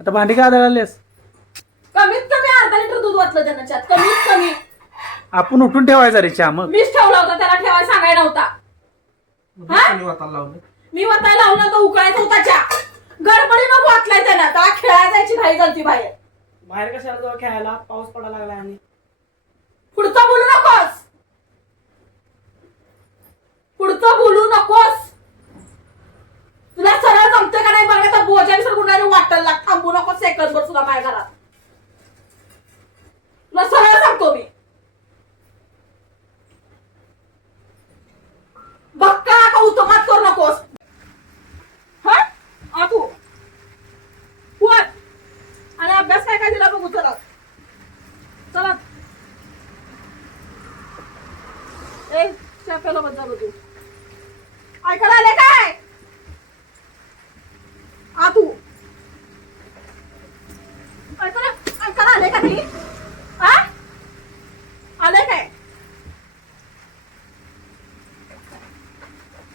आता भांडी का आदळालीस? कमीत कमी अर्धा लिटर दूध वाटलं त्यांना चहात, कमीत कमी. आपण उठून ठेवायचा रे चहा. मग मीच ठेवला होता, त्याला ठेवायला सांगायला नव्हता. मी वाटायला लावला तर उकळायचा होता चहा. गडबडीनं वाटलाय त्याला, आता खेळायला जायची घाई झालती बाहेर. बाहेर कशाला जाऊ खेळायला? पाऊस पडायला लागला आणि पुढचं बोलू नकोस, पुढचं बोलू नकोस. तुला सरळ जमते का नाही बघा, तर बोजाने सरकुंडाने वाटायला लाग. थांबू नको सेकंदभर सुद्धा माझ्या घरात. तुला सरळ सांगतो मी. बक्का का उत्तमात करू नकोस. हा आतू वर आणि अभ्यास काय काय दिला बघू. चला चला ए चॅपेला बंद झालं तू. ऐकायला आले काय आतू? ऐकायला आले का नाही? हा आले काय?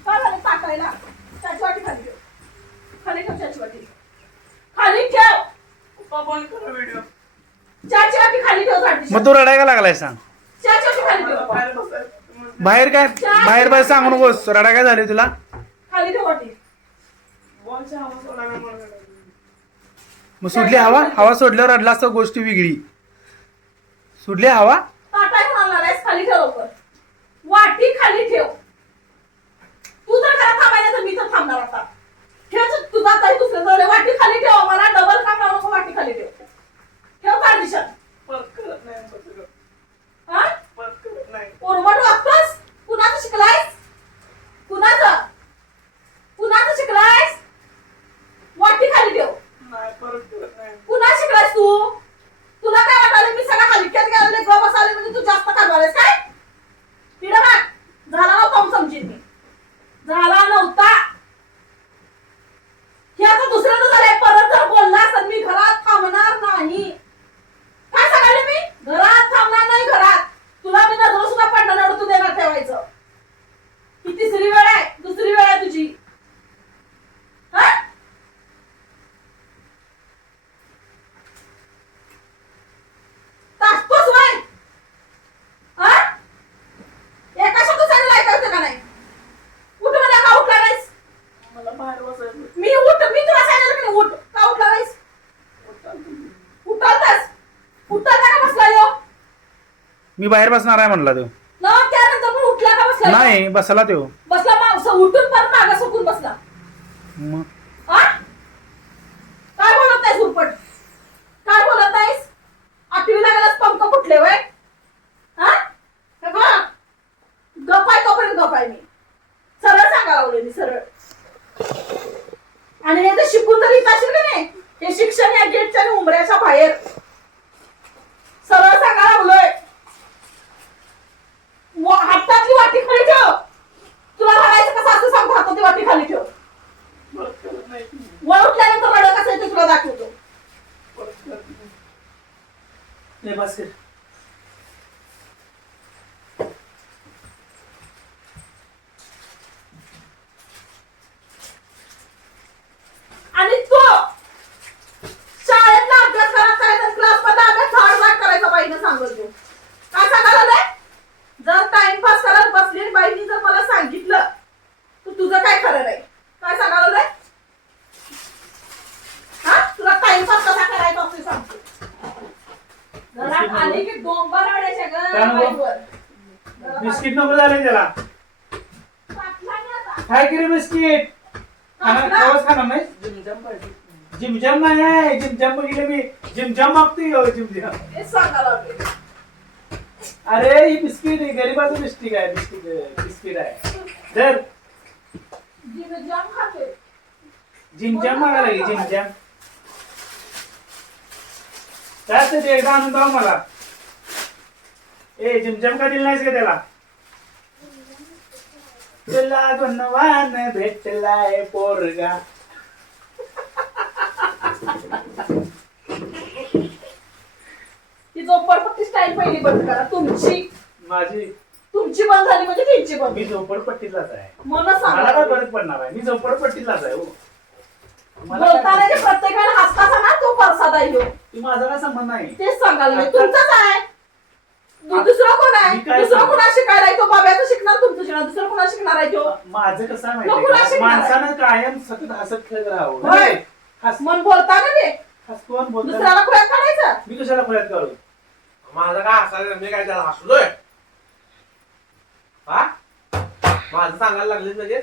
काय झालं टाकायला? त्याची वाटी खाली ठेव, खाली ठेव त्याची वाटी, खाली ठेव. व्हिडिओ चहाची वाटी खाली ठेव. झाडली मग तू रडायला का लागलाय सांग? चहाची वाटी खाली ठेव. बाहेर बसायचं. बाहेर काय बाहेर बाहेर सांगू नकोस. रडा काय झाली तुला? खाली ठेव वाटी. बॉलच्या हवा सोडायला मला मग सुटली हवा. हवा सोडल्यावर रडला असता गोष्टी वेगळी. सुटली हवा. ताटाय म्हणाला आहेस, खाली ठेव लवकर. वाटी खाली ठेव. तू जर घरात थांबायला तर मी तर थांबणार आता. ठेव तुझा काही दुसऱ्या वाटी खाली ठेव. मला डबल काम लावू नको. वाटी खाली ठेव. ठेव काय दिशा. परत करत नाही बसलो. हा परत करत नाही. ओरमट वागतोस. कुणाचं शिकलायस? कुणाचं कुणाचं शिकलायस? वाटी खाली ठेव. नाही परत करत नाही. कुणा शिकलायस तू? तुला काय वाटायला मी सगळ्या हलक्यात गेले ग बसाले म्हणजे तू जास्त करणारेस काय? तिला बघ झाला नव्हता समजेन मी. झाला नव्हता. हे आता दुसऱ्यांदा झालंय. परत जर बोललास तर मी घरात थांबणार नाही. काय सांगायला मी? घरात थांबणार नाही. घरात तुला मी नजर सुद्धा पडणार नाही. तू देणार ठेवायचं. ही तिसरी वेळ आहे, दुसरी वेळ आहे तुझी. हा तासतोस वय. हा एका शब्दाने लायकायचं का नाही? उठ म्हणजे का उठला नाहीस? मला बाहेर बसायचं. मी तुला सांगितलं की नाही उठ. का उठला नाहीस? उठलतास. उठता का बसला यो? मी बाहेर बसणार आहे म्हणला तो. ना त्यानंतर पण उठला का बसला? नाही बसला तो. बसला मागं उठून परत मागं सुकून बसला. मग हा काय बोलत नाहीस उरपट? काय बोलत नाहीस? आठवीला गेलास पंख फुटले वय. हा हे बघ गपाय तोपर्यंत गपाय मी. सरळ सांगा लावले मी सरळ. आणि हे तर शिकून तरी येत असेल का नाही? हे शिक्षण या गेटच्या आणि उमऱ्याच्या बाहेर. सरळ सांगा लावलोय. हातातली वाटी खाली ठेव. तुला रडायचं कसं असं सांगतो. हातातली वाटी खाली ठेव. परत करत नाही. वर उठल्यानंतर रडत असेल ते तुला दाखवतो. परत करत नाही. नाही बस कर. आणि तो शाळेतला अभ्यास करायचा, क्लासमध्ये अभ्यास झाड करायचा. बाईनं सांगत तू काय सांगायला? जर टाइमपास करत बसली बाईनी जर मला सांगितलं तर तुझं काय खरं नाही. काय सांगायला? हा तुला टाइमपास कसा करायचा असं सांगतो. घरात आली की डोंगर रडायच्या ग बाईवर. बिस्किट नको झाले त्याला. पाटला नाही आता. काय केली बिस्किट? खाणार खाणार नाही. झिमझम पाहिजे. जिमजम नाही. जिमजम बघितलं मी. जिमजम मागतोय जिमजम. हेच सांगायला लागले. अरे ही बिस्किट आहे. गरीबाचं बिस्किट आहे. बिस्किट आहे. तर जाम खाते. जिमजम मागायला लागली. जिमजम त्याच ते एकदा आणून जाऊ मला. ए जिमजम का दिली नाहीस का त्याला? तुला गुणवान भेटलाय पोरगा. ही झोपडपट्टी स्टाईल पहिली बंद करा तुमची. माझी तुमची बंद झाली म्हणजे त्यांची बंद. मी झोपडपट्टीतलाच आहे. मला मला सांगा काय फरक पडणार आहे? मी झोपडपट्टीतलाच आहे. हो मला काय बोलताना जे प्रत्येक वेळेला हसताचा ना तो परसाद आहे ह्यो. तू माझा काय संबंध नाही तेच सांगायला लागले. तुमचाच आहे दुसरं कोण आहे मी काय दुसरं सांगू? कोणा शिकायला आहे तो बाब्याचं शिकणार तुमचं शिकणार दुसरं कोणा शिकणार आहे तो माझं कसं आहे नको माहितीये का? नाशिक नाही. माणसानं कायम सतत हसत खेळत राहावं होय. हस मन बोलताना ते हस कोण बोलतो दुसऱ्याला खुळ्यात काढायचं मी कशाला खुल्यात काढू माझं काय हसायचं मी काय त्याला हसलोय हा माझं सांगायला लागले म्हणजे